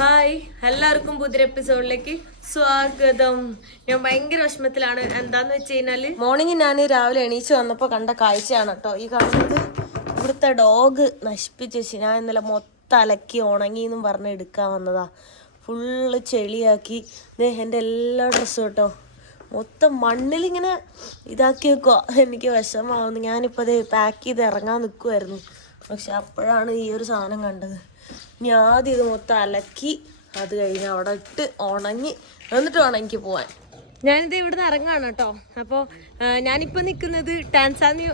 Hi എല്ലാവർക്കും പുതിയ എപ്പിസോഡിലേക്ക് സ്വാഗതം. ഞാൻ ഭയങ്കര വിഷമത്തിലാണ്. എന്താന്ന് വെച്ച് കഴിഞ്ഞാൽ മോർണിംഗ് ഞാൻ രാവിലെ എണീച്ച് വന്നപ്പോൾ കണ്ട കാഴ്ചയാണ് കേട്ടോ ഈ കാണുന്നത് ഇവിടുത്തെ ഡോഗ് നശിപ്പിച്ച് വെച്ച് ഞാൻ ഇന്നലെ മൊത്തം അലക്കി ഉണങ്ങി എന്നും പറഞ്ഞ് എടുക്കാൻ വന്നതാ. ഫുള്ള് ചെളിയാക്കി. എന്റെ എല്ലാ ഡ്രസ്സും കേട്ടോ മൊത്തം മണ്ണിൽ ഇങ്ങനെ ഇതാക്കി വെക്കുക എനിക്ക് വിഷമാവുന്നു. ഞാനിപ്പോൾ അത് പാക്ക് ചെയ്ത് ഇറങ്ങാൻ നിൽക്കുമായിരുന്നു പക്ഷെ അപ്പോഴാണ് ഈ ഒരു സാധനം കണ്ടത്. ഇനി ഇത് മൊത്തം അലക്കി അത് കഴിഞ്ഞ് അവിടെ ഇട്ട് ഉണങ്ങി എന്നിട്ട് വേണം എനിക്ക് പോവാൻ. ഞാനിത് ഇവിടുന്ന് ഇറങ്ങാണ് കേട്ടോ. അപ്പോൾ ഞാനിപ്പോൾ നിൽക്കുന്നത് ടാൻസാനിയ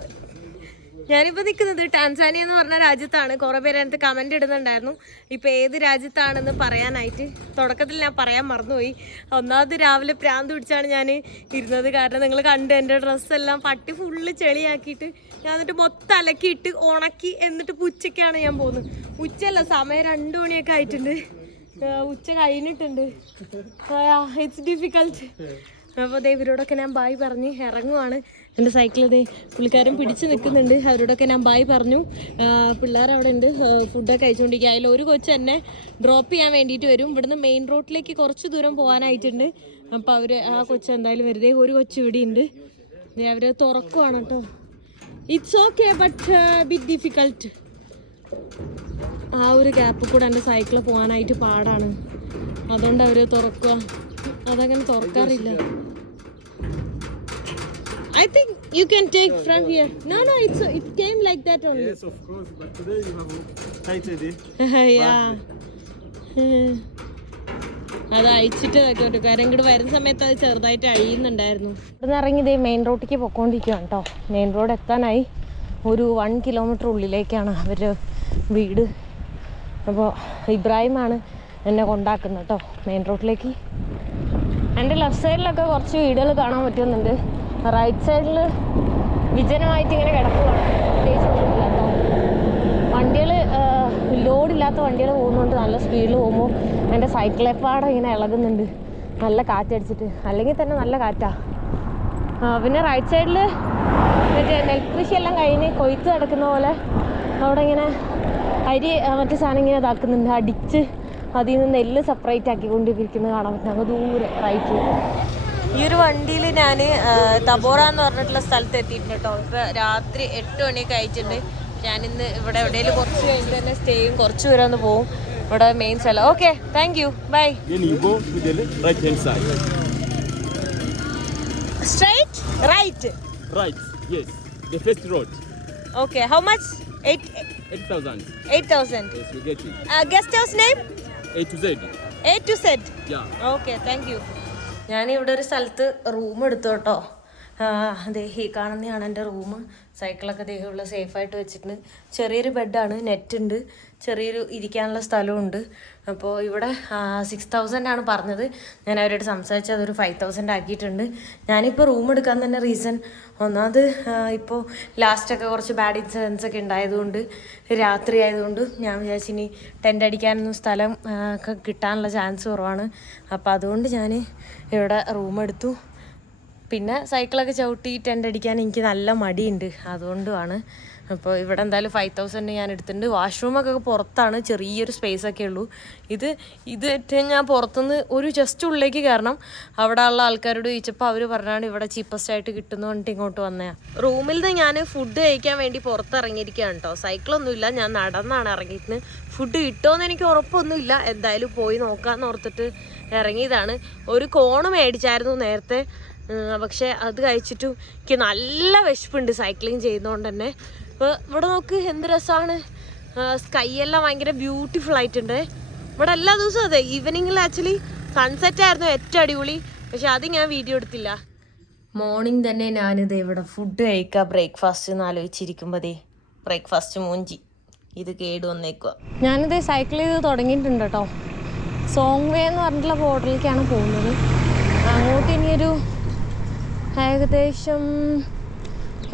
ഞാനിപ്പോൾ നിൽക്കുന്നത് ടാൻസാനിയ എന്ന് പറഞ്ഞ രാജ്യത്താണ്. കുറേ പേര് അതിനകത്ത് കമന്റ് ഇടുന്നുണ്ടായിരുന്നു. ഇപ്പോൾ ഏത് രാജ്യത്താണെന്ന് പറയാനായിട്ട്. തുടക്കത്തിൽ ഞാൻ പറയാൻ മറന്നുപോയി. ഒന്നാമത് രാവിലെ പ്രാന്ത് പിടിച്ചാണ് ഞാൻ ഇരുന്നത്. കാരണം നിങ്ങൾ കണ്ട് എന്റെ ഡ്രസ്സെല്ലാം പട്ടി ഫുള്ള് ചെളിയാക്കിയിട്ട് ഞാൻ എന്നിട്ട് മൊത്തം അലക്കിയിട്ട് ഉണക്കി എന്നിട്ട് ഉച്ചക്കാണ് ഞാൻ പോകുന്നത്. ഉച്ചയല്ല സമയം രണ്ട് മണിയൊക്കെ ആയിട്ടുണ്ട്. ഉച്ച കഴിഞ്ഞിട്ടുണ്ട്. ഇറ്റ്സ് ഡിഫിക്കൽട്ട് അപ്പോൾ ദേ ഇവരോടൊക്കെ ഞാൻ ബായ് പറഞ്ഞ് ഇറങ്ങുവാണ്. എന്റെ സൈക്കിൾ ദേ പുള്ളിക്കാരൻ പിടിച്ച് നിൽക്കുന്നുണ്ട്. അവരോടൊക്കെ ഞാൻ ബായ് പറഞ്ഞു. പിള്ളേർ അവിടെ ഉണ്ട്. ഫുഡൊക്കെ കഴിച്ചുകൊണ്ടിരിക്കുക അതിൽ ഒരു കൊച്ചു എന്നെ ഡ്രോപ്പ് ചെയ്യാൻ വേണ്ടിയിട്ട് വരും. ഇവിടുന്ന് മെയിൻ റോഡിലേക്ക് കുറച്ച് ദൂരം പോകാനായിട്ടുണ്ട്. അപ്പോൾ അവർ ആ കൊച്ചു എന്തായാലും വെറുതെ ഒരു കൊച്ചു ഇവിടെ ഉണ്ട്. അവർ തുറക്കുവാണ് കേട്ടോ. It's okay but bit difficult ആ ഒരു ഗ്യാപ്പ് കൂടെ എന്റെ സൈക്കിൾ പോകാനായിട്ട് പാടാണ്. അതുകൊണ്ട് അവർ തുറക്കുക. അതങ്ങനെ തുറക്കാറില്ല. I think you from take here. Here No, no it's it came like that only. Yes, of course, but today you have tightened it. day. അത് അഴിച്ചിട്ട് കേട്ടോ കാരണം ഇങ്ങോട്ട് വരുന്ന സമയത്ത് അത് ചെറുതായിട്ട് അഴിയുന്നുണ്ടായിരുന്നു ഇവിടുന്ന് ഇറങ്ങി ഇതേ മെയിൻ റോഡിലേക്ക് പൊക്കോണ്ടിരിക്കുകയാണ് കേട്ടോ മെയിൻ റോഡ് എത്താനായി ഒരു വൺ കിലോമീറ്റർ ഉള്ളിലേക്കാണ് അവർ വീട് അപ്പോൾ ഇബ്രാഹിമാണ് എന്നെ കൊണ്ടാക്കുന്നത് കേട്ടോ മെയിൻ റോഡിലേക്ക് എന്റെ ലെഫ്റ്റ് സൈഡിലൊക്കെ കുറച്ച് വീടുകൾ കാണാൻ പറ്റുന്നുണ്ട് റൈറ്റ് സൈഡിൽ വിജനമായിട്ട് ഇങ്ങനെ കിടക്കുകയാണ് വണ്ടികൾ ലോഡില്ലാത്ത വണ്ടികൾ പോകുന്നതുകൊണ്ട് നല്ല സ്പീഡിൽ പോകുമ്പോൾ എന്റെ സൈക്കിളെപ്പാടം ഇങ്ങനെ ഇളകുന്നുണ്ട്. നല്ല കാറ്റടിച്ചിട്ട്. അല്ലെങ്കിൽ തന്നെ നല്ല കാറ്റാ. ആ, പിന്നെ റൈറ്റ് സൈഡിൽ മറ്റേ നെൽകൃഷിയെല്ലാം കഴിഞ്ഞ് കൊയ്ത്ത് കിടക്കുന്ന പോലെ അവിടെ ഇങ്ങനെ അരി മറ്റേ സാധനം ഇങ്ങനെ ഇതാക്കുന്നുണ്ട്. അടിച്ച് അതിൽ നിന്ന് നെല്ല് സെപ്പറേറ്റ് ആക്കിക്കൊണ്ടിരിക്കുന്നത് കാണാൻ പറ്റും. അങ്ങ് ദൂരെ റൈറ്റ് ഈ ഒരു വണ്ടിയിൽ ഞാൻ തബോറ എന്ന് പറഞ്ഞിട്ടുള്ള സ്ഥലത്ത് എത്തിയിട്ടുണ്ട് കേട്ടോ ഇപ്പം രാത്രി എട്ട് മണിയൊക്കെ ആയിട്ടുണ്ട് ഞാനിന്ന് ഇവിടെ എവിടെയെങ്കിലും കുറച്ച് കഴിഞ്ഞിട്ട് തന്നെ സ്റ്റേ ചെയ്യും കുറച്ച് ദൂരം ഒന്ന് പോവും ഇവിടെ മെയിൻ സ്ഥലം okay thank you bye you. Straight right first road. Okay how much 8,000. 8,000. Eight thousand Yes, we get it. Guest house name A to Z. A to Z. Yeah. Okay thank you ഞാനിവിടെ ഒരു സ്ഥലത്ത് room എടുത്തു കേട്ടോ. ദേ ഈ കാണുന്നതാണ് എന്റെ room. സൈക്കിളൊക്കെ ദേഹമുള്ള സേഫായിട്ട് വെച്ചിട്ടുണ്ട്. ചെറിയൊരു ബെഡാണ് നെറ്റ് ഉണ്ട് ചെറിയൊരു ഇരിക്കാനുള്ള സ്ഥലമുണ്ട് അപ്പോൾ ഇവിടെ സിക്സ് തൗസൻഡ് ആണ് പറഞ്ഞത്. ഞാൻ അവരോട് സംസാരിച്ച് അതൊരു ഫൈവ് തൗസൻഡ് ആക്കിയിട്ടുണ്ട്. ഞാനിപ്പോൾ റൂം എടുക്കാൻ തന്നെ റീസൺ ഒന്നാമത് ഇപ്പോൾ ലാസ്റ്റൊക്കെ കുറച്ച് ബാഡ് ഇൻസിഡൻസ് ഒക്കെ ഉണ്ടായതുകൊണ്ട് രാത്രി ആയതുകൊണ്ട് ഞാൻ വിചാരിച്ചു ഇനി ടെന്റ് അടിക്കാനൊന്നും സ്ഥലം കിട്ടാനുള്ള ചാൻസ് കുറവാണ്. അപ്പോൾ അതുകൊണ്ട് ഞാൻ ഇവിടെ റൂം എടുത്തു. പിന്നെ സൈക്കിളൊക്കെ ചവിട്ടി ടെന്റ് അടിക്കാൻ എനിക്ക് നല്ല മടിയുണ്ട്. അതുകൊണ്ടുമാണ് അപ്പോൾ ഇവിടെ എന്തായാലും ഫൈവ് തൗസൻഡ് ഞാൻ എടുത്തിട്ടുണ്ട്. വാഷ്റൂമൊക്കെ പുറത്താണ് ചെറിയൊരു സ്പേസ് ഒക്കെ ഉള്ളൂ. ഇത് ഇത് ഞാൻ പുറത്തുനിന്ന് ഒരു ജസ്റ്റ് ഉള്ളിലേക്ക് കയറണം. അവിടെ ഉള്ള ആൾക്കാരോട് ചോദിച്ചപ്പോൾ അവർ പറഞ്ഞാണ് ഇവിടെ ചീപ്പസ്റ്റ് ആയിട്ട് കിട്ടുന്നു പറഞ്ഞിട്ട് ഇങ്ങോട്ട് വന്നതാണ് റൂമിൽ നിന്ന് ഞാൻ ഫുഡ് കഴിക്കാൻ വേണ്ടി പുറത്തിറങ്ങിയിരിക്കുകയാണ് കേട്ടോ സൈക്കിളൊന്നുമില്ല ഞാൻ നടന്നാണ് ഇറങ്ങിയിട്ട് ഫുഡ് കിട്ടുമെന്ന് എനിക്ക് ഉറപ്പൊന്നുമില്ല. എന്തായാലും പോയി നോക്കാമെന്ന് ഓർത്തിട്ട് ഇറങ്ങിയതാണ്. ഒരു കോണ് മേടിച്ചായിരുന്നു നേരത്തെ. പക്ഷേ അത് കഴിച്ചിട്ടും എനിക്ക് നല്ല വിശപ്പുണ്ട് സൈക്ലിങ് ചെയ്യുന്നതുകൊണ്ട് തന്നെ. ഇപ്പോൾ ഇവിടെ നോക്ക് എന്ത് രസമാണ് സ്കൈ എല്ലാം ഭയങ്കര ബ്യൂട്ടിഫുൾ ആയിട്ടുണ്ട്. ഇവിടെ എല്ലാ ദിവസവും അതെ ഈവനിങ്ങിൽ ആക്ച്വലി സൺസെറ്റ് ആയിരുന്നു ഏറ്റവും അടിപൊളി. പക്ഷെ അത് ഞാൻ വീഡിയോ എടുത്തില്ല. മോർണിംഗ് തന്നെ ഞാനിത് ഇവിടെ ഫുഡ് കഴിക്കുക ബ്രേക്ക്ഫാസ്റ്റ് എന്ന് ആലോചിച്ചിരിക്കുമ്പോഴേ ദേ ബ്രേക്ക്ഫാസ്റ്റ് മൂഞ്ചി. ഇത് കേട് വന്നേക്കുക ഞാനിത് സൈക്കിൾ ചെയ്ത് തുടങ്ങിയിട്ടുണ്ട് കേട്ടോ സോങ് വേ എന്ന് പറഞ്ഞിട്ടുള്ള ബോർഡറിലേക്കാണ് പോകുന്നത്. അങ്ങോട്ട് ഇനിയൊരു ഏകദേശം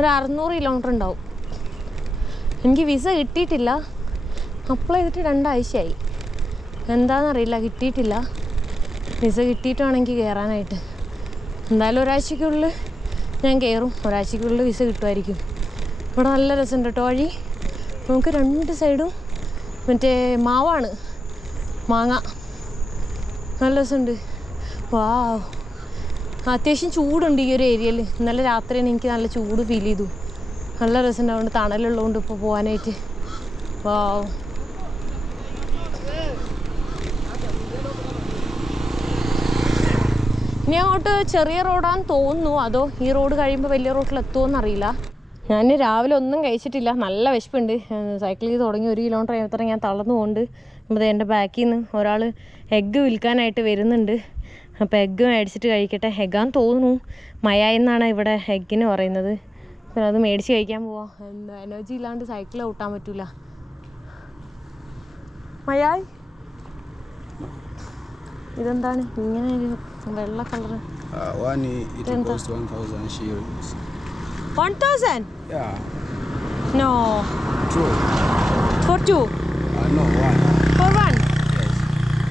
ഒരു അറുന്നൂറ് കിലോമീറ്റർ ഉണ്ടാവും. എനിക്ക് വിസ കിട്ടിയിട്ടില്ല. അപ്ലൈ ചെയ്തിട്ട് രണ്ടാഴ്ചയായി. എന്താണെന്നറിയില്ല കിട്ടിയിട്ടില്ല. വിസ കിട്ടിയിട്ട് വേണമെങ്കിൽ കയറാനായിട്ട് എന്തായാലും ഒരാഴ്ചക്കുള്ളിൽ ഞാൻ കയറും ഒരാഴ്ചക്കുള്ളിൽ വിസ കിട്ടുമായിരിക്കും. ഇവിടെ നല്ല രസമുണ്ട് കേട്ടോ വഴി. നമുക്ക് രണ്ട് സൈഡും മറ്റേ മാവാണ്. മാങ്ങ. നല്ല രസമുണ്ട്. വാവ് അത്യാവശ്യം ചൂടുണ്ട് ഈ ഒരു ഏരിയയിൽ. ഇന്നലെ രാത്രിയാണ് എനിക്ക് നല്ല ചൂട് ഫീൽ ചെയ്തു. നല്ല രസമുണ്ട്. അതുകൊണ്ട് തണലുള്ളതുകൊണ്ട് ഇപ്പോൾ പോകാനായിട്ട് വാ ഇനി അങ്ങോട്ട് ചെറിയ റോഡാന്ന് തോന്നുന്നു. അതോ ഈ റോഡ് കഴിയുമ്പോൾ വലിയ റോഡിൽ എത്തുമോന്ന് അറിയില്ല ഞാൻ രാവിലെ ഒന്നും കഴിച്ചിട്ടില്ല. നല്ല വിശപ്പുണ്ട്. സൈക്കിൾ ചെയ്ത് തുടങ്ങി ഒരു കിലോമീറ്റർ ഞാൻ തളർന്നു പോകുന്നുണ്ട് അപ്പോൾ എന്റെ ബാക്കിൽ നിന്ന് ഒരാൾ എഗ്ഗ് വിൽക്കാനായിട്ട് വരുന്നുണ്ട്. അപ്പോൾ എഗ്ഗ് മേടിച്ചിട്ട് കഴിക്കട്ടെ. ഹെഗാൻ തോന്നുന്നു. മയ എന്നാണ് ഇവിടെ എഗ്ഗിന് പറയുന്നത്. പിന്നെ അത് മേടിച്ച് കഴിക്കാൻ പോവാം. എന്താ എനർജി ഇല്ലാണ്ട് സൈക്കിൾ ഓട്ടാൻ പറ്റൂല. മയായ്. ഇതെന്താണ്? ഇങ്ങനെ ഒരു വെള്ള colour Uh, one thousand Yeah, Uh, no one. One Yes.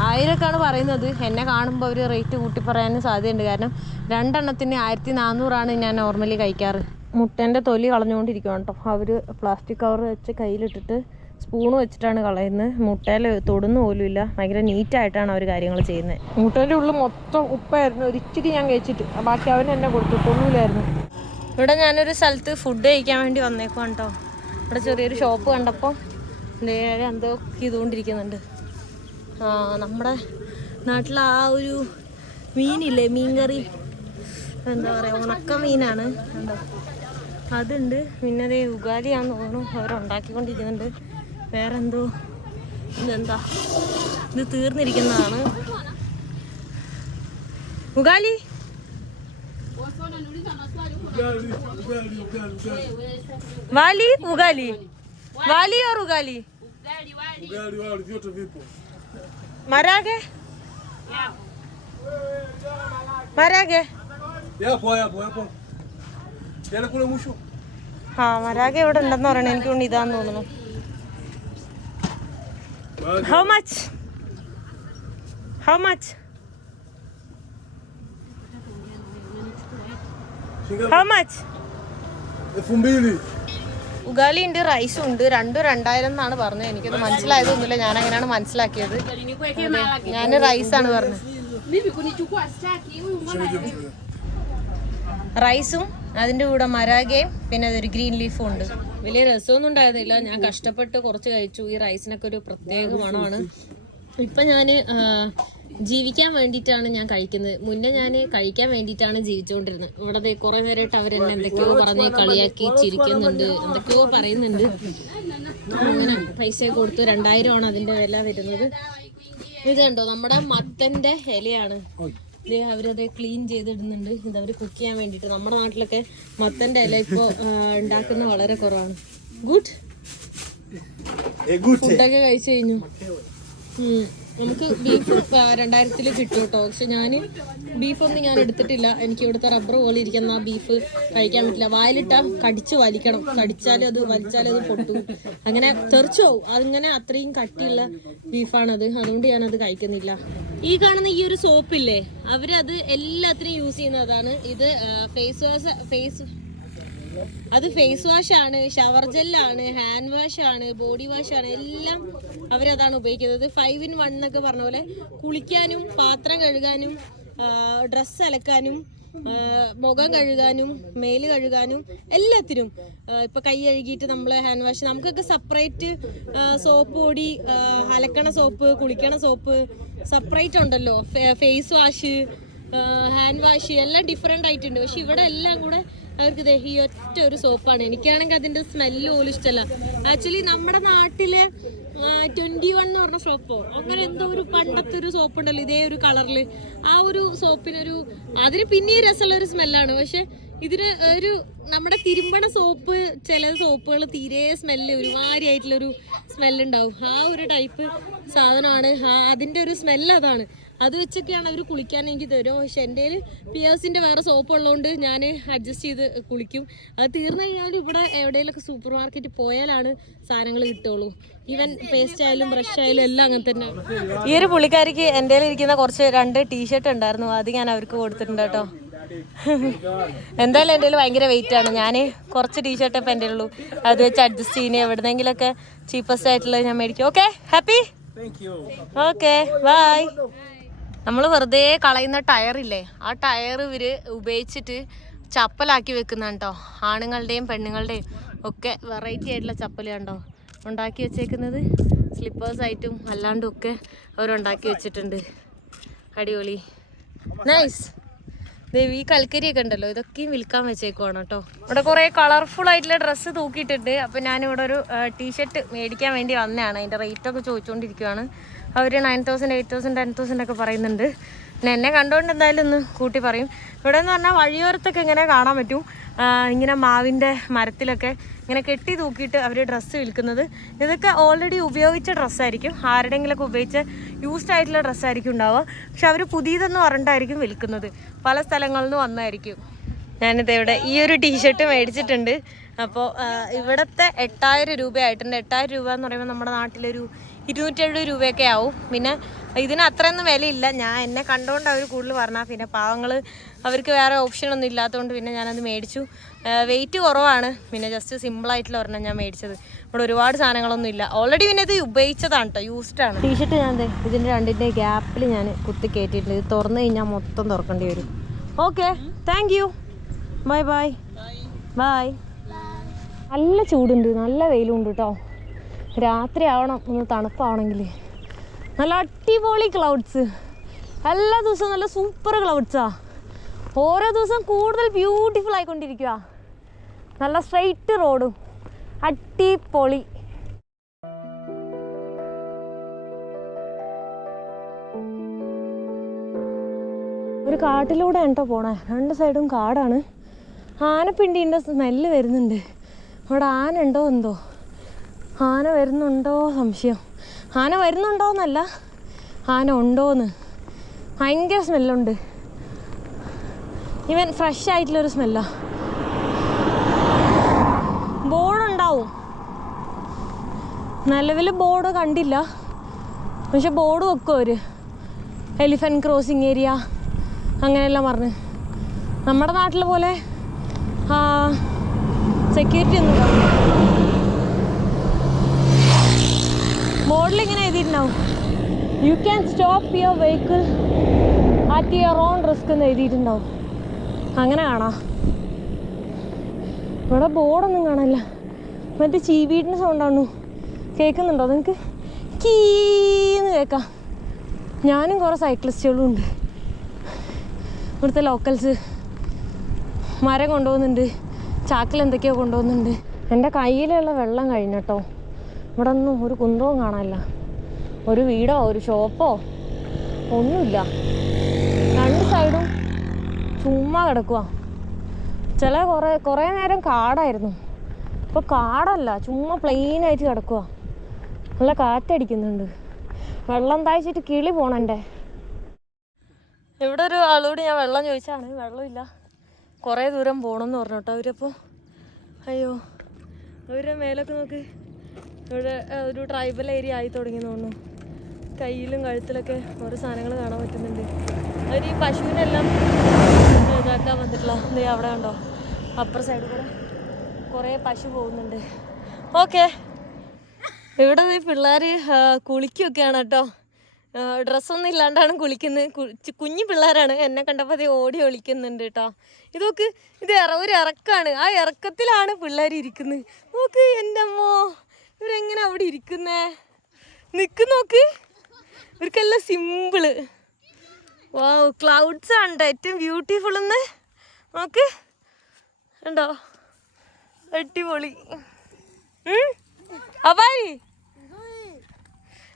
ആയിരക്കാണ് പറയുന്നത്. എന്നെ കാണുമ്പോൾ അവർ റേറ്റ് കൂട്ടി പറയാനും സാധ്യതയുണ്ട്. കാരണം രണ്ടെണ്ണത്തിന് ആയിരത്തി നാനൂറാണ് ഞാൻ നോർമലി കഴിക്കാറ്. മുട്ടേന്റെ തൊലി കളഞ്ഞുകൊണ്ടിരിക്കുകയാണ് കേട്ടോ അവർ പ്ലാസ്റ്റിക് കവർ വെച്ച് കയ്യിലിട്ടിട്ട് സ്പൂൺ വെച്ചിട്ടാണ് കളയുന്നത് മുട്ടയിൽ തൊടുന്നു പോലും ഇല്ല. ഭയങ്കര നീറ്റായിട്ടാണ് അവർ കാര്യങ്ങൾ ചെയ്യുന്നത് മുട്ടേന്റെ ഉള്ളിൽ മൊത്തം ഉപ്പായിരുന്നു. ഒരിച്ചിരി ഞാൻ കഴിച്ചിട്ട്. ബാക്കി അവൻ എന്നെ കൊടുത്തു. തൊണ്ണൂലായിരുന്നു ഇവിടെ ഞാനൊരു സ്ഥലത്ത് ഫുഡ് കഴിക്കാൻ വേണ്ടി വന്നേക്കുവാണ് കേട്ടോ ഇവിടെ ചെറിയൊരു ഷോപ്പ് കണ്ടപ്പോൾ എന്തോ ചെയ്തുകൊണ്ടിരിക്കുന്നുണ്ട് നമ്മുടെ നാട്ടിലെ ആ ഒരു മീനില്ലേ മീൻകറി? എന്താ പറയുക ഉണക്ക മീനാണ്. എന്താ അതുണ്ട്. പിന്നെ അതേ ഉഗാലിയാന്ന് തോന്നുന്നു. അവരുണ്ടാക്കിക്കൊണ്ടിരിക്കുന്നുണ്ട്. വേറെ എന്തോ ഇതെന്താ? ഇത് തീർന്നിരിക്കുന്നതാണ്. ഉഗാലി? വാലി ഉഗാലി. Valley. Or ugali vyote vipo. Kule mwisho. ആ മരാഗെ ഇവിടെ ഉണ്ടെന്ന് പറയണേ. എനിക്ക് കൊണ്ട് ഇതാന്ന് തോന്നുന്നു. How much how much how much. Ugali ഉണ്ട് റൈസും ഉണ്ട് രണ്ടും രണ്ടായിരം എന്നാണ് പറഞ്ഞത്. എനിക്കത് മനസ്സിലായതൊന്നുമില്ല. ഞാൻ അങ്ങനെയാണ് മനസ്സിലാക്കിയത്. ഞാൻ റൈസാണ് പറഞ്ഞത്. റൈസും അതിന്റെ കൂടെ മരാഗയും പിന്നെ അതൊരു ഗ്രീൻ ലീഫും ഉണ്ട്. വലിയ രസമൊന്നും ഉണ്ടായിരുന്നില്ല. ഞാൻ കഷ്ടപ്പെട്ട് കുറച്ച് കഴിച്ചു. ഈ റൈസിനൊക്കെ ഒരു പ്രത്യേക മണമാണ്. ഇപ്പം ഞാൻ ജീവിക്കാൻ വേണ്ടിയിട്ടാണ് ഞാൻ കഴിക്കുന്നത്. മുന്നേ ഞാൻ കഴിക്കാൻ വേണ്ടിയിട്ടാണ് ജീവിച്ചുകൊണ്ടിരുന്നത്. ഇവിടെ കുറെ നേരമായിട്ട് അവരെന്നെ എന്തൊക്കെയോ പറഞ്ഞ് കളിയാക്കി ചിരിക്കുന്നുണ്ട് എന്തൊക്കെയോ പറയുന്നുണ്ട്. അങ്ങനെ പൈസ കൊടുത്തു രണ്ടായിരമാണ് അതിന്റെ വില വരുന്നത്. ഇത് കണ്ടോ? നമ്മുടെ മത്തന്റെ ഇലയാണ്. ഇത് അവരത് ക്ലീൻ ചെയ്തിടുന്നുണ്ട്. ഇത് അവർ കുക്ക് ചെയ്യാൻ വേണ്ടിട്ട് നമ്മുടെ നാട്ടിലൊക്കെ മത്തന്റെ ഇല ഇപ്പോൾ ഉണ്ടാക്കുന്ന വളരെ കുറവാണ്. ഗുഡ്. ഫുഡൊക്കെ കഴിച്ചു കഴിഞ്ഞു. നമുക്ക് ബീഫ് രണ്ടായിരത്തിൽ കിട്ടും കേട്ടോ പക്ഷെ ഞാൻ ബീഫൊന്നും ഞാൻ എടുത്തിട്ടില്ല. എനിക്ക് ഇവിടുത്തെ റബ്ബർ പോലെ ഇരിക്കുന്ന ആ ബീഫ് കഴിക്കാൻ പറ്റില്ല. വായിലിട്ട കടിച്ച് വലിക്കണം. കടിച്ചാൽ അത് വലിച്ചാൽ അത് പൊട്ടു. അങ്ങനെ തെറിച്ചു പോവും. അതിങ്ങനെ അത്രയും കട്ടിയുള്ള ബീഫാണത് അതുകൊണ്ട് ഞാനത് കഴിക്കുന്നില്ല. ഈ കാണുന്ന ഈ ഒരു സോപ്പില്ലേ അവരത് എല്ലാത്തിനും യൂസ് ചെയ്യുന്നതാണ്. ഇത് ഫേസ് വാഷ് ഫേസ് അത് ഫേസ് വാഷ് ആണ് ഷവർ ജെല്ലാണ് ഹാൻഡ് വാഷ് ആണ് ബോഡി വാഷ് ആണ് എല്ലാം അവരതാണ് ഉപയോഗിക്കുന്നത്. ഫൈവ് ഇൻ വൺ എന്നൊക്കെ പറഞ്ഞ പോലെ കുളിക്കാനും പാത്രം കഴുകാനും ഡ്രസ്സ് അലക്കാനും മുഖം കഴുകാനും മേൽ കഴുകാനും എല്ലാത്തിനും ഇപ്പൊ കൈ കഴുകിയിട്ട് നമ്മൾ ഹാൻഡ് വാഷ് നമുക്കൊക്കെ സെപ്പറേറ്റ് സോപ്പ് പൊടി അലക്കണ സോപ്പ് കുളിക്കണ സോപ്പ് സെപ്പറേറ്റ് ഉണ്ടല്ലോ. ഫേസ് വാഷ് ഹാൻഡ് വാഷ് എല്ലാം ഡിഫറെന്റ് ആയിട്ടുണ്ട്. പക്ഷെ ഇവിടെ എല്ലാം കൂടെ അവർക്ക് ദേ ഒറ്റ ഒരു സോപ്പാണ്. എനിക്കാണെങ്കിൽ അതിന്റെ സ്മെല്ല് പോലും ഇഷ്ടമല്ല. ആക്ച്വലി നമ്മുടെ നാട്ടിലെ ട്വന്റി വൺ എന്ന് പറഞ്ഞ സോപ്പോ അങ്ങനെ എന്തോ ഒരു പണ്ടത്തെ ഒരു സോപ്പ് ഉണ്ടല്ലോ ഇതേ ഒരു കളറിൽ ആ ഒരു സോപ്പിനൊരു അതിന് പിന്നെയും രസമുള്ള ഒരു സ്മെല്ലാണ് പക്ഷെ ഇതിന് ഒരു നമ്മുടെ തിരുമ്പണ സോപ്പ് ചില സോപ്പുകൾ തീരെ സ്മെല്ല് ഒരുമാതിരി ആയിട്ടുള്ളൊരു സ്മെല്ല് ഉണ്ടാവും. ആ ഒരു ടൈപ്പ് സാധനമാണ്. ആ അതിന്റെ ഒരു സ്മെല്ല് അതാണ്. അത് വെച്ചൊക്കെയാണ് അവർ കുളിക്കാൻ എനിക്ക് തരും പക്ഷെ എന്റെ പിയേഴ്സിന്റെ വേറെ സോപ്പ് ഉള്ളതുകൊണ്ട് ഞാൻ അഡ്ജസ്റ്റ് ചെയ്ത് കുളിക്കും. അത് തീർന്നു കഴിഞ്ഞാൽ ഇവിടെ എവിടെയെങ്കിലുമൊക്കെ സൂപ്പർ മാർക്കറ്റിൽ പോയാലാണ് സാധനങ്ങൾ കിട്ടുള്ളൂ ഈവൻ പേസ്റ്റ് ആയാലും ബ്രഷ് ആയാലും എല്ലാം അങ്ങനെ തന്നെ. ഈ ഒരു പുള്ളിക്കാരിക്ക് എന്റെ ഇരിക്കുന്ന കുറച്ച് രണ്ട് ടീഷർട്ട് ഉണ്ടായിരുന്നു. അത് ഞാൻ അവർക്ക് കൊടുത്തിട്ടുണ്ട് കേട്ടോ. എന്തായാലും എന്റെ ഭയങ്കര വെയിറ്റ് ആണ്. ഞാൻ കുറച്ച് ടീഷർട്ട് ഇപ്പം എന്റെ ഉള്ളൂ അത് വെച്ച് അഡ്ജസ്റ്റ് ചെയ്യുന്നത് എവിടെന്നെങ്കിലൊക്കെ ചീപ്പസ്റ്റ് ആയിട്ടുള്ളത് ഞാൻ മേടിക്കും. ഓക്കെ ഹാപ്പി ഓക്കെ ബൈ നമ്മൾ വെറുതെ കളയുന്ന ടയറില്ലേ ആ ടയർ ഇവർ ഉപയോഗിച്ചിട്ട് ചപ്പലാക്കി വെക്കുന്ന കേട്ടോ ആണുങ്ങളുടെയും പെണ്ണുങ്ങളുടെയും ഒക്കെ വെറൈറ്റി ആയിട്ടുള്ള ചപ്പൽ കണ്ടോ ഉണ്ടാക്കി വെച്ചേക്കുന്നത്. സ്ലിപ്പേഴ്സായിട്ടും അല്ലാണ്ടും ഒക്കെ അവരുണ്ടാക്കി വെച്ചിട്ടുണ്ട്. അടിപൊളി. നൈസ് ദേവി ഈ കൽക്കരിയൊക്കെ ഉണ്ടല്ലോ ഇതൊക്കെയും വിൽക്കാൻ വെച്ചേക്കുവാണ് കേട്ടോ ഇവിടെ കുറേ കളർഫുൾ ആയിട്ടുള്ള ഡ്രസ്സ് തൂക്കിയിട്ടുണ്ട്. അപ്പം ഞാനിവിടെ ഒരു ടീഷർട്ട് മേടിക്കാൻ വേണ്ടി വന്നതാണ്. അതിന്റെ റേറ്റൊക്കെ ചോദിച്ചുകൊണ്ടിരിക്കുകയാണ് അവർ nine thousand eight thousand ten thousand ഒക്കെ പറയുന്നുണ്ട്. പിന്നെ എന്നെ കണ്ടുകൊണ്ട് എന്തായാലും ഒന്ന് കൂട്ടി പറയും. ഇവിടെ എന്ന് പറഞ്ഞാൽ വഴിയോരത്തൊക്കെ ഇങ്ങനെ കാണാൻ പറ്റും. ഇങ്ങനെ മാവിന്റെ മരത്തിലൊക്കെ ഇങ്ങനെ കെട്ടി തൂക്കിയിട്ട് അവർ ഡ്രസ്സ് വിൽക്കുന്നത്. ഇതൊക്കെ ഓൾറെഡി ഉപയോഗിച്ച ഡ്രസ്സായിരിക്കും ഒക്കെ ഉപയോഗിച്ച യൂസ്ഡ് ആയിട്ടുള്ള ഡ്രസ്സായിരിക്കും ഉണ്ടാവുക. പക്ഷെ അവർ പുതിയതെന്ന് പറഞ്ഞിട്ടായിരിക്കും വിൽക്കുന്നത്. പല സ്ഥലങ്ങളിൽ നിന്ന് വന്നായിരിക്കും. ഞാനിത് ഇവിടെ ഈ ഒരു ടീഷർട്ട് മേടിച്ചിട്ടുണ്ട്. അപ്പോൾ ഇവിടുത്തെ എട്ടായിരം രൂപയായിട്ടുണ്ട്. എട്ടായിരം രൂപ എന്ന് പറയുമ്പോൾ നമ്മുടെ നാട്ടിലൊരു ഇരുന്നൂറ്റി എഴുപത് രൂപയൊക്കെ ആവും. പിന്നെ ഇതിന് അത്രയൊന്നും വിലയില്ല. ഞാൻ എന്നെ കണ്ടുകൊണ്ട് അവർ കൂടുതൽ പറഞ്ഞാൽ പിന്നെ പാവങ്ങൾ അവർക്ക് വേറെ ഓപ്ഷനൊന്നും ഇല്ലാത്തതുകൊണ്ട് പിന്നെ ഞാനത് മേടിച്ചു. വെയിറ്റ് കുറവാണ്. പിന്നെ ജസ്റ്റ് സിമ്പിളായിട്ടുള്ള ഒരെണ്ണം ഞാൻ മേടിച്ചത്. ഇവിടെ ഒരുപാട് സാധനങ്ങളൊന്നും ഇല്ല. ഓൾറെഡി പിന്നെ ഇത് ഉപയോഗിച്ചതാണ് കേട്ടോ യൂസ്ഡ് ആണ്. ടീഷർട്ട് ഞാൻ ഇതിന്റെ രണ്ടിന്റെ ഗ്യാപ്പിൽ ഞാൻ കുത്തി കയറ്റിയിട്ടുണ്ട് ഇത് തുറന്നു കഴിഞ്ഞാൽ മൊത്തം തുറക്കേണ്ടി വരും. Okay thank you bye bye bye നല്ല ചൂടുണ്ട്. നല്ല വെയിലുണ്ട് കേട്ടോ രാത്രി ആവണം ഒന്ന് തണുപ്പാവണമെങ്കിൽ നല്ല അടിപൊളി ക്ലൗഡ്സ് എല്ലാ ദിവസവും നല്ല സൂപ്പർ ക്ലൗഡ്സാ ഓരോ ദിവസം കൂടുതൽ ബ്യൂട്ടിഫുൾ ആയിക്കൊണ്ടിരിക്കുക നല്ല സ്ട്രെയിറ്റ് റോഡും അടിപൊളി. ഒരു കാട്ടിലൂടെ കേട്ടോ പോണേ. രണ്ട് സൈഡും കാടാണ്. ആനപ്പിണ്ടീന്റെ സ്മെല്ല് വരുന്നുണ്ട്. അവിടെ ആന ഉണ്ടോ എന്തോ? ആന വരുന്നുണ്ടോ? സംശയം. ആന വരുന്നുണ്ടോന്നല്ല. ആന ഉണ്ടോന്ന്. ഭയങ്കര സ്മെല്ലുണ്ട്. ഇവൻ ഫ്രഷ് ആയിട്ടുള്ളൊരു സ്മെല്ലാ. ബോർഡുണ്ടാവും നിലവിൽ ബോർഡ് കണ്ടില്ല. പക്ഷെ ബോർഡ് വെക്കും അവർ എലിഫന്റ് ക്രോസിങ് ഏരിയ അങ്ങനെയെല്ലാം പറഞ്ഞ്. നമ്മുടെ നാട്ടിലെ പോലെ സെക്യൂരിറ്റി ഒന്നും ഇങ്ങനെ എഴുതിയിട്ടുണ്ടാവും? You can stop your vehicle at your own risk എന്ന് എഴുതിയിട്ടുണ്ടാവും. അങ്ങനെ കാണാം. ഇവിടെ ബോർഡൊന്നും കാണാനില്ല. മറ്റേ ചീവീടിന്റെ സൗണ്ടാണു കേൾക്കുന്നുണ്ടോ നിങ്ങൾക്ക് കീന്ന് കേൾക്കാം. ഞാനും കുറേ സൈക്ലിസ്റ്റുകളും ഉണ്ട്. ഇവിടുത്തെ ലോക്കൽസ് മരം കൊണ്ടുപോകുന്നുണ്ട്. ചാക്കിൽ എന്തൊക്കെയോ കൊണ്ടുപോകുന്നുണ്ട്. എന്റെ കയ്യിലുള്ള വെള്ളം കഴിഞ്ഞട്ടോ ഇവിടെ ഒന്നും ഒരു കുന്തവും കാണാനില്ല. ഒരു വീടോ ഒരു ഷോപ്പോ ഒന്നുമില്ല. രണ്ട് സൈഡും ചുമ്മാ കിടക്കുക ചില കുറേ കുറേ നേരം കാടായിരുന്നു. ഇപ്പോൾ കാടല്ല ചുമ്മാ പ്ലെയിൻ ആയിട്ട് കിടക്കുക നല്ല കാറ്റടിക്കുന്നുണ്ട്. വെള്ളം താഴ്ചിട്ട് കിളി പോണണ്ടെ ഇവിടെ ഒരു ആളോട് ഞാൻ വെള്ളം ചോദിച്ചാണ്. വെള്ളമില്ല. കുറേ ദൂരം പോകണമെന്ന് പറഞ്ഞു കേട്ടോ അവരപ്പോൾ അയ്യോ അവരുടെ മേലൊക്കെ നോക്ക്. ഇവിടെ ഒരു ട്രൈബൽ ഏരിയ ആയി തുടങ്ങി തോന്നുന്നു. കയ്യിലും കഴുത്തിലൊക്കെ ഓരോ സാധനങ്ങൾ കാണാൻ പറ്റുന്നുണ്ട്. അവർ ഈ പശുവിനെല്ലാം ഇതാക്കാൻ വന്നിട്ടില്ല നീ അവിടെ കണ്ടോ? അപ്പുറ സൈഡ് കൂടെ കുറേ പശു പോകുന്നുണ്ട്. ഓക്കെ ഇവിടെ പിള്ളേർ കുളിക്കുകയൊക്കെയാണ് കേട്ടോ. ഡ്രസ്സൊന്നും ഇല്ലാണ്ടാണ് കുളിക്കുന്നത്. കുഞ്ഞു പിള്ളേരാണ്. എന്നെ കണ്ടപ്പോൾ അതേ ഓടി ഒളിക്കുന്നുണ്ട് കേട്ടോ. ഇത് നോക്ക് ഇത് ഒരു ഇറക്കാണ്. ആ ഇറക്കത്തിലാണ് പിള്ളേർ ഇരിക്കുന്നത്. നോക്ക് എന്റെ അമ്മോ. ഇവരെങ്ങനെ അവിടെ ഇരിക്കുന്നേ? നിക്ക് നോക്ക്. ഇവർക്കെല്ലാം സിമ്പിൾ വാ ക്ലൗഡ്സ് ഉണ്ട് ഏറ്റവും ബ്യൂട്ടിഫുൾ എന്ന് നോക്ക്. ഉണ്ടോ അടിപൊളി. അപ്പായി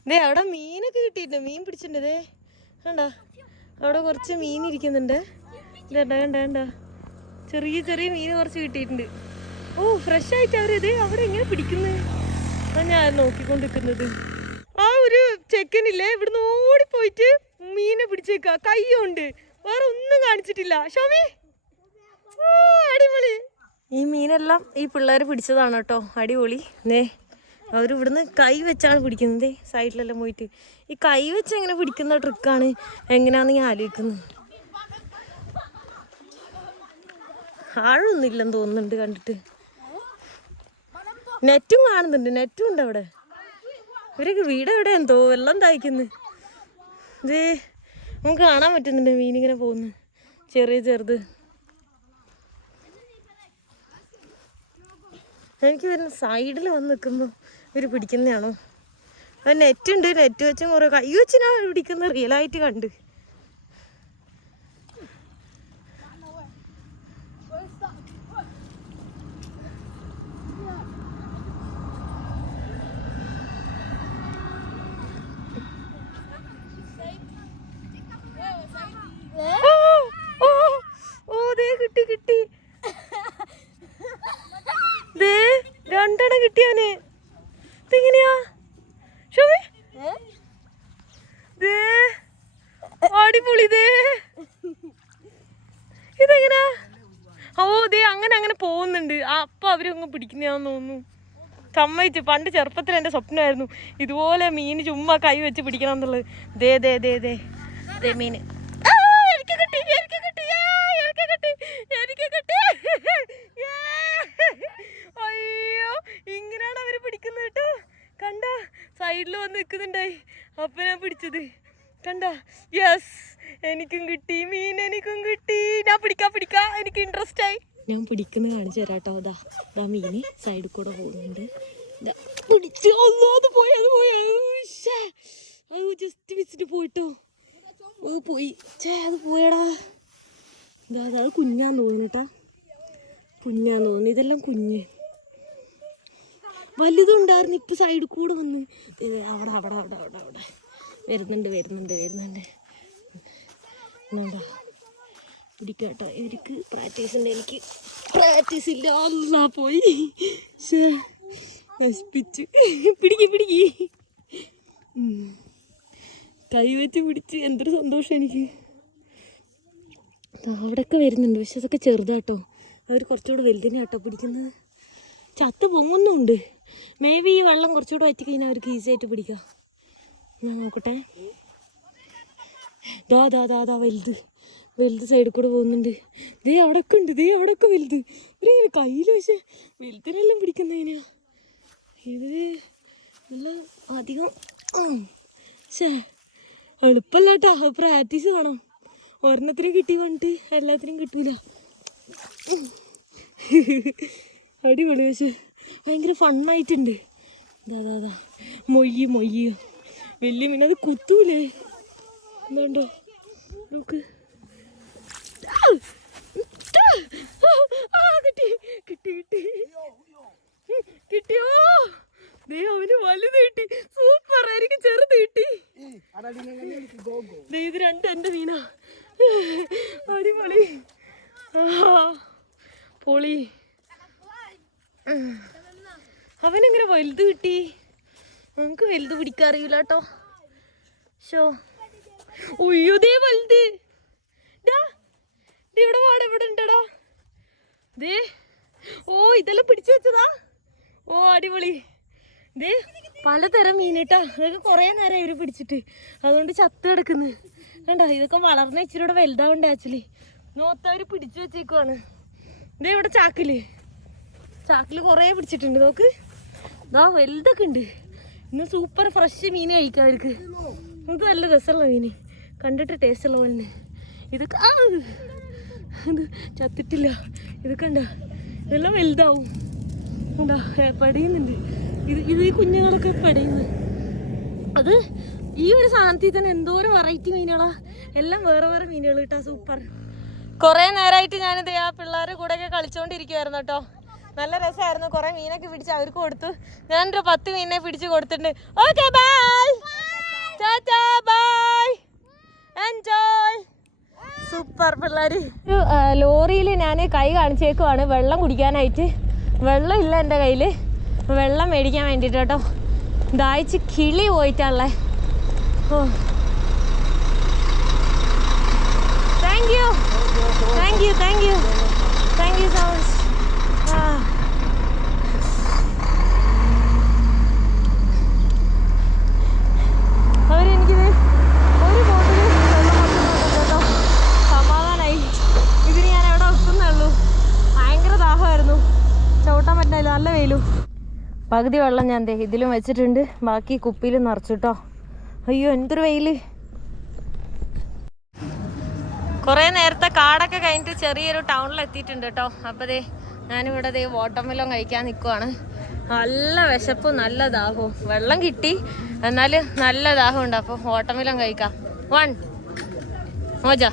ദേ അവിടെ മീനൊക്കെ കിട്ടിയിട്ടുണ്ട്. മീൻ പിടിച്ചിട്ടുണ്ട് ദേ. കണ്ടോ? അവിടെ കുറച്ച് മീൻ ഇരിക്കുന്നുണ്ട്. ഇതണ്ട കണ്ട കണ്ട ചെറിയ ചെറിയ മീൻ കുറച്ച് കിട്ടിയിട്ടുണ്ട്. ഓ ഫ്രഷ് ആയിട്ട് അവർ ഇത് അവിടെ എങ്ങനെ പിടിക്കുന്നത് ഞാൻ നോക്കിക്കൊണ്ടിരിക്കുന്നത്. ആ ഒരു ചെക്കനില്ലേ ഇവിടുന്ന് ഓടിപ്പോയിട്ട് മീനെ പിടിച്ചേക്ക. കൈയുണ്ട് വേറെ ഒന്നും കാണിച്ചിട്ടില്ല. ഷമി! അടിപൊളി. ഈ മീനെല്ലാം ഈ പിള്ളേർ പിടിച്ചതാണ് കേട്ടോ. അടിപൊളി. നേ അവർ ഇവിടുന്ന് കൈ വെച്ചാണ് പിടിക്കുന്നത്. സൈഡിലെല്ലാം പോയിട്ട്. ഈ കൈ വെച്ച് എങ്ങനെ പിടിക്കുന്ന ട്രിക്കാണ് എങ്ങനെയാന്ന് ഞാൻ ആലോചിക്കുന്നത് ആഴൊന്നുമില്ലെന്ന് തോന്നുന്നുണ്ട് കണ്ടിട്ട്. നെറ്റും കാണുന്നുണ്ട്. നെറ്റും ഉണ്ട് അവിടെ? ഇവരൊക്കെ വീട് എവിടെ എന്തോ വെള്ളം തായ്ക്കുന്നു. ഇത് നമുക്ക് കാണാൻ പറ്റുന്നുണ്ട് മീനിങ്ങനെ പോകുന്നു. ചെറിയ ചെറുത്. എനിക്ക് വരുന്ന സൈഡിൽ വന്ന് നിൽക്കുമ്പോൾ ഇവർ പിടിക്കുന്നതാണോ? അത് നെറ്റ് ഉണ്ട് നെറ്റ് വെച്ചും കുറേ കൈ വെച്ചിനാ പിടിക്കുന്ന റിയലായിട്ട് കണ്ട് ഓ, ഓ, ഓ ദേ കിട്ടി കിട്ടി ദേ രണ്ടെണ്ണം കിട്ടിയാന് ഇതെങ്ങനെയാ ഷോമി ദേ അടിപൊളി ദേ ഇതെങ്ങനെയാ ഓ ദേ അങ്ങനെ അങ്ങനെ പോകുന്നുണ്ട് ആ, അപ്പൊ അവരങ്ങ് പിടിക്കുന്നതാന്ന് തോന്നുന്നു. സമ്മതിച്ചു. പണ്ട് ചെറുപ്പത്തിൽ എന്റെ സ്വപ്നമായിരുന്നു ഇതുപോലെ മീൻ ചുമ്മാ കൈ വെച്ച് പിടിക്കണം എന്നുള്ളത്. ദേ ദേ ദേ ദേ. ദേ മീൻ എനിക്ക്. അയ്യോ ഇങ്ങനെയാണ് അവർ പിടിക്കുന്നത് കേട്ടോ. കണ്ട സൈഡിൽ വന്ന് നിൽക്കുന്നുണ്ടായി അപ്പൊ ഞാൻ പിടിച്ചത്. കണ്ട യെസ് എനിക്കും കിട്ടി മീൻ എനിക്കും കിട്ടി. ഞാൻ പിടിക്കാം പിടിക്കാം. എനിക്ക് ഇൻട്രസ്റ്റ് ആയി. ഞാൻ പിടിക്കുന്നത് കാണിച്ചു തരാം കേട്ടോ അതാ ദാ മീന് സൈഡിൽ കൂടെ പോകുന്നുണ്ട്. പിടിച്ചു. അല്ലോ അത് പോയി അത് പോയി. അത് ജസ്റ്റ് വിസിറ്റ് പോയിട്ടോ. ഓ പോയി. ചേ അത് പോയടാ. ഇതാ അത് കുഞ്ഞാന്ന് തോന്നിട്ടാ കുഞ്ഞാന്ന് തോന്നുന്നു. ഇതെല്ലാം കുഞ്ഞ്. വലുതുണ്ടായിരുന്നു ഇപ്പൊ സൈഡിൽ കൂടെ വന്ന്. ഇത് അവിടെ അവിടെ അവിടെ അവിടെ അവിടെ. വരുന്നുണ്ട് വരുന്നുണ്ട് വരുന്നുണ്ട്. എന്നാണ്ടാ പിടിക്കാട്ടോ. എനിക്ക് പ്രാക്ടീസ് ഉണ്ട്. എനിക്ക് പ്രാക്ടീസ് ഇല്ല. എന്നാ പോയി. നശിപ്പിച്ച്. പിടിക്ക് പിടിക്ക്. കൈവച്ച് പിടിച്ച് എന്തൊരു സന്തോഷം എനിക്ക്. അവിടെയൊക്കെ വരുന്നുണ്ട്. പക്ഷെ അതൊക്കെ ചെറുതാട്ടോ. അവർ കുറച്ചുകൂടെ വലുതിനെ കേട്ടോ പിടിക്കുന്നത് ചത്ത് പൊങ്ങുന്നുണ്ട്. മേ ബി ഈ വെള്ളം കുറച്ചുകൂടെ വറ്റി കഴിഞ്ഞാൽ അവർക്ക് ഈസി ആയിട്ട് പിടിക്കാം. ഞാൻ നോക്കട്ടെ. ദാ ദാ ദാ ദാ വലുത്. വലുത് സൈഡിൽ കൂടെ പോകുന്നുണ്ട്. ദേ അവിടൊക്കെ ഉണ്ട് ദേ അവിടൊക്കെ വലുത്. ഇവരിങ്ങനെ കയ്യിൽ പക്ഷെ വലുതിനെല്ലാം പിടിക്കുന്നതിനാ ഇത് നല്ല അധികം ശേ എളുപ്പമല്ല കേട്ടോ പ്രാക്ടീസ് വേണം. ഒരെണ്ണത്തിന് കിട്ടി പറഞ്ഞിട്ട് എല്ലാത്തിനും കിട്ടൂല. അടിപൊളി പക്ഷെ ഭയങ്കര ഫണ്ണായിട്ടുണ്ട് അതാ അതാ മൊയ്യ് മൊയ്യ്. വലിയ മീൻ അത് കുത്തൂലേ? എന്താണ്ടോ നോക്ക്. കിട്ടി കിട്ടി. കിട്ടി കിട്ടിയോ ദേ അവന് വലുത് കിട്ടി സൂപ്പർ എനിക്ക് ചെറുത് കിട്ടി ദേ ഇത് രണ്ട് എന്റെ മീനാ അടിപൊളി പൊളി അവനെങ്ങനെ വലുത് കിട്ടി നമുക്ക് വലുത് പിടിക്കാറിയില്ല കേട്ടോ ഷോ ഉയ്യോ ദേ വലുത് ഡാ ദേ ഇവിടെ വാട ഇവിടെ ഉണ്ടടാ ദേ. ഓ ഇതെല്ലാം പിടിച്ചു വെച്ചതാ. ഓ അടിപൊളി. ദേ പലതരം മീനിട്ടാ. ഇതൊക്കെ കുറേ നേരം ഇവർ പിടിച്ചിട്ട്. അതുകൊണ്ട് ചത്ത് കിടക്കുന്നു. കണ്ടോ ഇതൊക്കെ വളർന്ന ഇച്ചിരി കൂടെ വലുതാവണ്ടേ ആക്ച്വലി. നോത്തവര് പിടിച്ചു വെച്ചേക്കുവാണ്. ദേ ഇവിടെ ചാക്കിൽ. ചാക്കിൽ കുറേ പിടിച്ചിട്ടുണ്ട് നോക്ക്. ഇതാ വലുതൊക്കെ ഉണ്ട്. ഇന്ന് സൂപ്പർ ഫ്രഷ് മീൻ കഴിക്കാം അവർക്ക്. നമുക്ക് നല്ല രസമുള്ള മീൻ കണ്ടിട്ട് ടേസ്റ്റ് ഉള്ള പോലെ ഇതൊക്കെ ചത്തിട്ടില്ല. ഇതൊക്കെ കണ്ട? ഇതെല്ലാം വലുതാവും. കണ്ടോ? പടയുന്നുണ്ട്. ഇത് ഇത് ഈ കുഞ്ഞുങ്ങളൊക്കെ പടയുന്നു. അത് ഈ ഒരു സാധനത്തിൽ തന്നെ എന്തോരം വെറൈറ്റി മീനുകളാ. എല്ലാം വേറെ വേറെ മീനുകൾ കിട്ടാ സൂപ്പർ കുറേ നേരമായിട്ട് ഞാനിത് ആ പിള്ളേരുടെ കൂടെയൊക്കെ കളിച്ചുകൊണ്ടിരിക്കുവായിരുന്നു കേട്ടോ. നല്ല രസമായിരുന്നു. കുറെ മീനൊക്കെ പിടിച്ച് അവർക്ക് കൊടുത്തു. ഞാനൊരു പത്ത് മീനിനെ പിടിച്ച് കൊടുത്തിട്ടുണ്ട്. Okay bye bye enjoy super പിള്ളേര്. ലോറിയിൽ ഞാൻ കൈ കാണിച്ചേക്കുവാണ്. വെള്ളം കുടിക്കാനായിട്ട്. വെള്ളം ഇല്ല എന്റെ കയ്യിൽ വെള്ളം മേടിക്കാൻ വേണ്ടിയിട്ട് കേട്ടോ. ദാഹിച്ച് കിളി പോയിട്ടാണല്ലേ ഓ. Thank you thank you thank you thank you so much ആ അവരെനിക്കിത് ഒരു ബോട്ടിൽ വെള്ളം കൊടുക്കുന്നുണ്ട് കേട്ടോ സമാധാനമായി ഇതിന് ഞാൻ എവിടെ വെക്കുന്നേ ഉള്ളൂ ഭയങ്കര ദാഹമായിരുന്നു ചവിട്ടാൻ പറ്റില്ല നല്ല വെയിലും. പകുതി വെള്ളം ഞാൻ ദേ ഇതിലും വെച്ചിട്ടുണ്ട്. ബാക്കി കുപ്പിയിൽ നിറച്ചിട്ടോ അയ്യോ എന്തൊരു വെയിൽ. കുറേ നേരത്തെ കാടൊക്കെ കഴിഞ്ഞിട്ട് ചെറിയൊരു ടൗണിൽ എത്തിയിട്ടുണ്ട് കേട്ടോ അപ്പോൾ ദേ ഞാനിവിടെ ദേ വാട്ടർമെലൺ കഴിക്കാൻ നിൽക്കുവാണ് നല്ല വിശപ്പ് നല്ല ദാഹവും. വെള്ളം കിട്ടി. എന്നാൽ നല്ല ദാഹമുണ്ട് അപ്പോൾ വാട്ടർമെലൺ കഴിക്കാം. വൺ മോജ.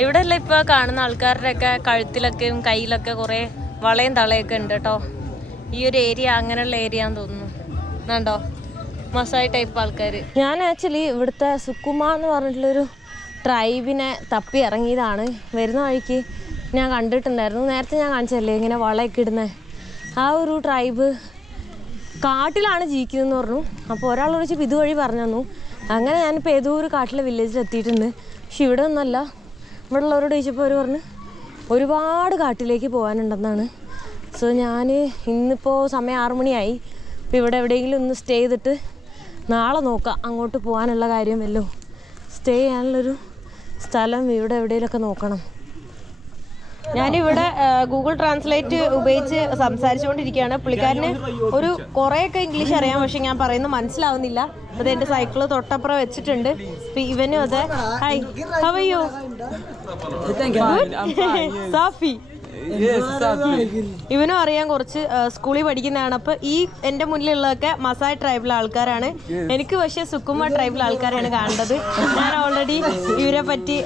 ഇവിടെ അല്ല ഇപ്പൊ കാണുന്ന ആൾക്കാരുടെയൊക്കെ കഴുത്തിലൊക്കെയും കയ്യിലൊക്കെ കുറെ വളയും തളയൊക്കെ ഉണ്ട് കേട്ടോ. ഈ ഒരു ഏരിയ അങ്ങനെയുള്ള ഏരിയ ആണെന്ന് തോന്നുന്നു. കണ്ടോ? മസായി ടൈപ്പ് ആൾക്കാർ ഞാൻ ആക്ച്വലി ഇവിടുത്തെ സുക്കുമ എന്ന് പറഞ്ഞിട്ടുള്ളൊരു ട്രൈബിനെ തപ്പി ഇറങ്ങിയതാണ്. വരുന്ന വഴിക്ക് ഞാൻ കണ്ടിട്ടുണ്ടായിരുന്നു. നേരത്തെ ഞാൻ കാണിച്ചല്ലേ ഇങ്ങനെ വളയൊക്കെ ഇടുന്നത് ആ ഒരു ട്രൈബ് കാട്ടിലാണ് ജീവിക്കുന്നതെന്ന് പറഞ്ഞു. അപ്പോൾ ഒരാൾ വിളിച്ചപ്പോൾ ഇതുവഴി പറഞ്ഞു തന്നു. അങ്ങനെ ഞാനിപ്പോൾ ഏതോ ഒരു കാട്ടിലെ വില്ലേജിൽ എത്തിയിട്ടുണ്ട്. പക്ഷെ ഇവിടെ ഒന്നല്ല ഇവിടെ ഉള്ളവരോട് ചോദിച്ചപ്പോൾ അവർ പറഞ്ഞു ഒരുപാട് കാട്ടിലേക്ക് പോകാനുണ്ടെന്നാണ്. സോ ഞാൻ ഇന്നിപ്പോൾ സമയം ആറു മണിയായി. അപ്പോൾ ഇവിടെ എവിടെയെങ്കിലും ഒന്ന് സ്റ്റേ ചെയ്തിട്ട് നാളെ നോക്കാം അങ്ങോട്ട് പോകാനുള്ള കാര്യം വല്ലോ സ്റ്റേ ചെയ്യാനുള്ളൊരു സ്ഥലം ഇവിടെ എവിടെയെങ്കിലുമൊക്കെ നോക്കണം. ഞാനിവിടെ ഗൂഗിൾ ട്രാൻസ്ലേറ്റ് ഉപയോഗിച്ച് സംസാരിച്ചുകൊണ്ടിരിക്കുകയാണ്. പുള്ളിക്കാരന് ഒരു കുറേയൊക്കെ ഇംഗ്ലീഷ് അറിയാം പക്ഷെ ഞാൻ പറയുന്നത് മനസ്സിലാവുന്നില്ല. അത് എന്റെ സൈക്കിൾ തൊട്ടപ്പുറം വെച്ചിട്ടുണ്ട്. ഇവനും അതെ. ഹായ് ഹവയ്യോ സാഫി ഇവനും അറിയാൻ കുറച്ച് സ്കൂളിൽ പഠിക്കുന്നതാണ്. അപ്പൊ ഈ എന്റെ മുന്നിലുള്ളതൊക്കെ മസായ് ട്രൈബിലെ ആൾക്കാരാണ്. എനിക്ക് പക്ഷെ സുക്കുമ ട്രൈബിലെ ആൾക്കാരാണ് കാണേണ്ടത് ഞാൻ ഓൾറെഡി ഇവരെ പറ്റി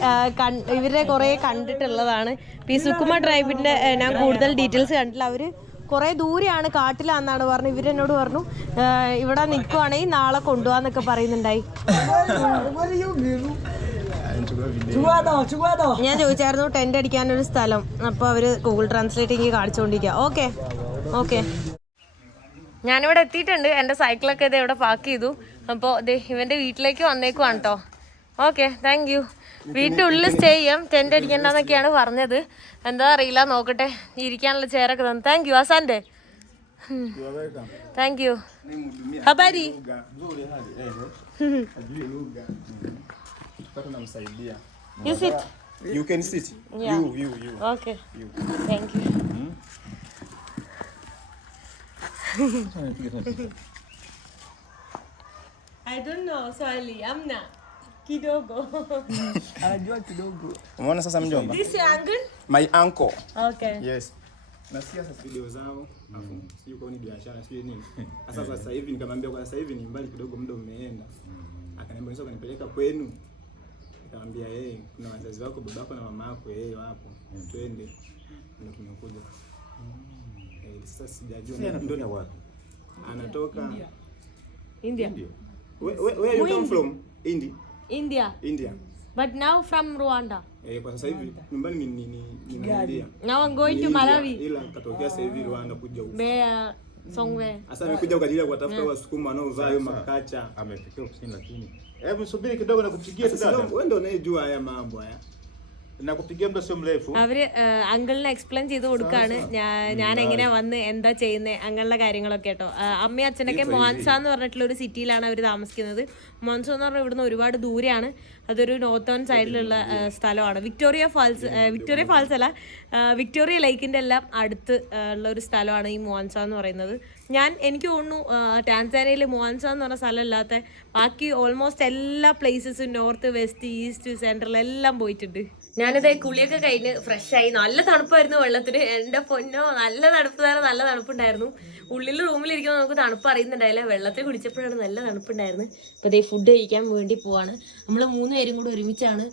ഇവരെ കുറെ കണ്ടിട്ടുള്ളതാണ്. ഈ സുക്കുമ ട്രൈബിന്റെ ഞാൻ കൂടുതൽ ഡീറ്റെയിൽസ് കണ്ടില്ല അവർ കുറെ ദൂരെയാണ് കാട്ടിലാന്നാണ് പറഞ്ഞു ഇവരെന്നോട് പറഞ്ഞു ഇവിടെ നിൽക്കുവാണെങ്കിൽ നാളെ കൊണ്ടുപോവാന്നൊക്കെ പറയുന്നുണ്ടായി. ഞാൻ ചോദിച്ചായിരുന്നു ടെന്റ് അടിക്കാനൊരു സ്ഥലം. അപ്പോൾ അവർ ഗൂഗിൾ ട്രാൻസ്ലേറ്റ് എനിക്ക് കാണിച്ചുകൊണ്ടിരിക്കുക ഓക്കെ ഓക്കെ ഞാനിവിടെ എത്തിയിട്ടുണ്ട്. എന്റെ സൈക്കിളൊക്കെ ഇത് ഇവിടെ പാക്ക് ചെയ്തു. അപ്പോൾ ഇത് ഇവന്റെ വീട്ടിലേക്ക് വന്നേക്കുവാണ് കേട്ടോ ഓക്കെ താങ്ക് യു വീട്ടിന്റെ ഉള്ളിൽ സ്റ്റേ ചെയ്യാം. ടെന്റ് അടിക്കണ്ടെന്നൊക്കെയാണ് പറഞ്ഞത്. എന്താ അറിയില്ല നോക്കട്ടെ. ഇരിക്കാനുള്ള ചെയറൊക്കെ തന്നു. താങ്ക് യു അസാന്റെ താങ്ക് യു ഹബാരി tunamsaidia. You sit. You can sit. Yeah. You, you, you. Okay. You. Thank you. Hmm? I don't know, sorry. Amna. Kidogo. Anajua kidogo. Umeona sasa mjomba? This uncle? My uncle. Okay. Yes. Nasikia sasa video zao, alafu hmm. sijui kwa nini biashara, sijui nini. Sasa sasa hivi nikamwambia kwa sasa hivi ni mbali kidogo, muda umeenda. Hmm. Akaniambia unaweza kunipeleka kwenu nikamwambia yeye kuna wazazi wako baba yako na mama yako yeye wapo twende ndio tumekuja Eh, sasa sijajua ndio anatoka India. where, where, where you come from India India. India But now from Rwanda. eh, kwa sasa hivi nyumbani ni ni ni ni India Now I'm going to Malawi. ila katokea sasa hivi Rwanda kuja huko. Bea Songwe. Sasa amekuja kwa ajili ya kuwatafuta wasukuma wanaovaa hayo makacha. Amefikia ofisini lakini. Hebu subiri kidogo na kupigia Sasa wewe ndio unayejua haya mambo haya. Na kupigia muda sio mrefu. അവർ അങ്കിളിനെ explain ചെയ്ത് കൊടുക്കാണ്. ഞാൻ എങ്ങനെയാ എങ്ങനെ വന്ന് എന്താ ചെയ്യുന്നത് അങ്ങനെയുള്ള കാര്യങ്ങളൊക്കെ കേട്ടോ. അമ്മയും അച്ഛനൊക്കെ മോൻസ എന്ന് പറഞ്ഞിട്ടുള്ള ഒരു സിറ്റിയിലാണ് അവർ താമസിക്കുന്നത്. മോൻസ എന്ന് പറഞ്ഞാൽ ഇവിടുന്ന് ഒരുപാട് ദൂരെയാണ്. അതൊരു നോർത്തേൺ സൈഡിലുള്ള സ്ഥലമാണ്. വിക്ടോറിയ ഫാൾസ് വിക്ടോറിയ ഫാൾസ് അല്ല വിക്ടോറിയ ലേക്കിന്റെ എല്ലാം അടുത്ത് ഉള്ള ഒരു സ്ഥലമാണ് ഈ മോൻസ എന്ന് പറയുന്നത്. ഞാൻ എനിക്ക് തോന്നുന്നു ടാൻസാനയിൽ മോൻസ എന്ന് പറഞ്ഞ സ്ഥലമല്ലാത്ത ബാക്കി ഓൾമോസ്റ്റ് എല്ലാ പ്ലേസസും നോർത്ത് വെസ്റ്റ് ഈസ്റ്റ് സെൻട്രൽ എല്ലാം പോയിട്ടുണ്ട്. ഞാനിതേ കുളിയൊക്കെ കഴിഞ്ഞ് ഫ്രഷ് ആയി നല്ല തണുപ്പായിരുന്നു വെള്ളത്തിന് എന്റെ പൊന്നോ നല്ല തണുപ്പ് തന്നെ നല്ല തണുപ്പുണ്ടായിരുന്നു. ഉള്ളിൽ റൂമിലിരിക്കുമ്പോൾ നമുക്ക് തണുപ്പ് അറിയുന്നുണ്ടായില്ല. വെള്ളത്തിൽ കുടിച്ചപ്പോഴാണ് നല്ല തണുപ്പുണ്ടായിരുന്നു അപ്പോൾ അതേ ഫുഡ് കഴിക്കാൻ വേണ്ടി പോവാണ്. നമ്മൾ മൂന്ന് പേരും കൂടെ ഒരുമിച്ചാണ്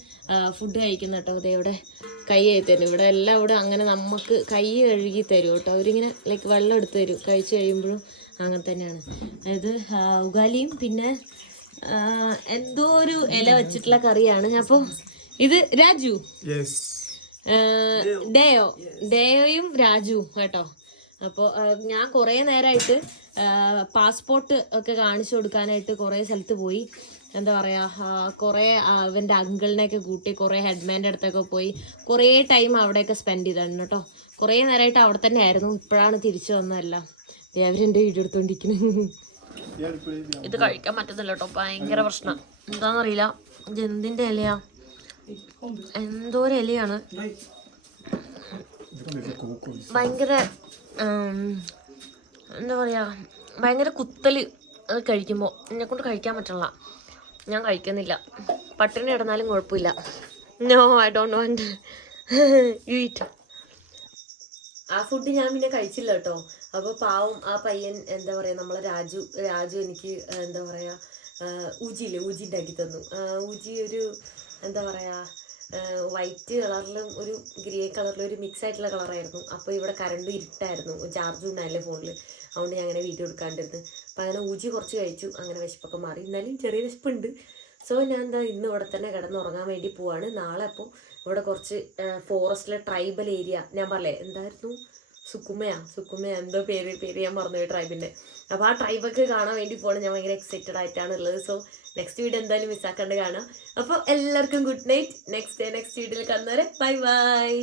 ഫുഡ് കഴിക്കുന്നത് കേട്ടോ. അതേ ഇവിടെ കൈ കഴുകി തരും. ഇവിടെ എല്ലാം ഇവിടെ അങ്ങനെ നമുക്ക് കൈ കഴുകി തരും കേട്ടോ. അവരിങ്ങനെ ലൈക്ക് വെള്ളം എടുത്ത് തരും. കഴിച്ച് കഴിയുമ്പോഴും അങ്ങനെ തന്നെയാണ്. അതായത് ഉഗാലിയും പിന്നെ എന്തോ ഒരു ഇല വെച്ചിട്ടുള്ള കറിയാണ്. അപ്പോൾ ഇത് രാജു. ഡേയോ ഡേയോയും രാജു കേട്ടോ. അപ്പോൾ ഞാൻ കുറേ നേരമായിട്ട് പാസ്പോർട്ട് ഒക്കെ കാണിച്ചു കൊടുക്കാനായിട്ട് കുറേ സ്ഥലത്ത് പോയി. എന്താ പറയുക കുറേ അവന്റെ അങ്കിളിനെയൊക്കെ കൂട്ടി കുറേ ഹെഡ്മാന്റെ അടുത്തൊക്കെ പോയി. കുറേ ടൈം അവിടെയൊക്കെ സ്പെൻഡ് ചെയ്തായിരുന്നു കേട്ടോ. കുറേ നേരമായിട്ട് അവിടെ തന്നെ ആയിരുന്നു ഇപ്പോഴാണ് തിരിച്ചു വന്നതല്ല. അവരെന്റെ വീഡിയോ എടുത്തോണ്ടിരിക്കുന്നു ഇത് കഴിക്കാൻ പറ്റുന്നില്ല കേട്ടോ. ഭയങ്കര പ്രശ്നം. എന്താണെന്നറിയില്ല ഇത് എന്തിന്റെ ഇലയാ? എന്തോ ഒരു ഇലയാണ് ഭയങ്കര എന്താ പറയാ ഭയങ്കര കുത്തൽ അത് കഴിക്കുമ്പോൾ എന്നെ കൊണ്ട് കഴിക്കാൻ പറ്റില്ല ഞാൻ കഴിക്കുന്നില്ല. പട്ടിണി കിടന്നാലും കുഴപ്പമില്ല. No I don't want you it ആ ഫുഡ് ഞാൻ പിന്നെ കഴിച്ചില്ല കേട്ടോ. അപ്പോൾ പാവം ആ പയ്യൻ എന്താ പറയുക നമ്മളെ രാജു രാജു എനിക്ക് എന്താ പറയുക ഊജിയില്ലേ ഊജി ഉണ്ടാക്കി തന്നു ഊജി ഒരു എന്താ പറയുക വൈറ്റ് കളറിലും ഒരു ഗ്രേ കളറിലും ഒരു മിക്സ് ആയിട്ടുള്ള കളറായിരുന്നു അപ്പോൾ ഇവിടെ കറണ്ട് ഇരുട്ടായിരുന്നു. ചാർജ് ഉണ്ടായില്ലേ ഫോണിൽ അതുകൊണ്ട് ഞാൻ അങ്ങനെ വീട്ടിൽ എടുക്കാണ്ടിരുന്നു. അപ്പോൾ അങ്ങനെ ഊജി കുറച്ച് കഴിച്ചു. അങ്ങനെ വിശപ്പൊക്കെ മാറി. എന്നാലും ചെറിയ വിശപ്പുണ്ട്. സോ ഞാൻ എന്താ ഇന്ന് ഇവിടെ തന്നെ കിടന്നുറങ്ങാൻ വേണ്ടി പോവാണ്. നാളെ അപ്പോൾ ഇവിടെ കുറച്ച് ഫോറസ്റ്റിലെ ട്രൈബൽ ഏരിയ ഞാൻ പറയേ എന്തായിരുന്നു? സുക്കുമയാ സുക്കുമ എന്തോ പേര് പേര് ഞാൻ മറന്നുപോയി ട്രൈബിന്റെ അപ്പോൾ ആ ട്രൈബൊക്കെ കാണാൻ വേണ്ടി പോകണം ഞാൻ ഭയങ്കര എക്സൈറ്റഡ് ആയിട്ടാണ് ഉള്ളത്. സോ നെക്സ്റ്റ് വീഡിയോ എന്തായാലും മിസ്സാക്കാണ്ട് കാണാം. അപ്പോൾ എല്ലാവർക്കും good night next day next വീഡിയോയിൽ കാണുന്നവരെ ബൈ ബൈ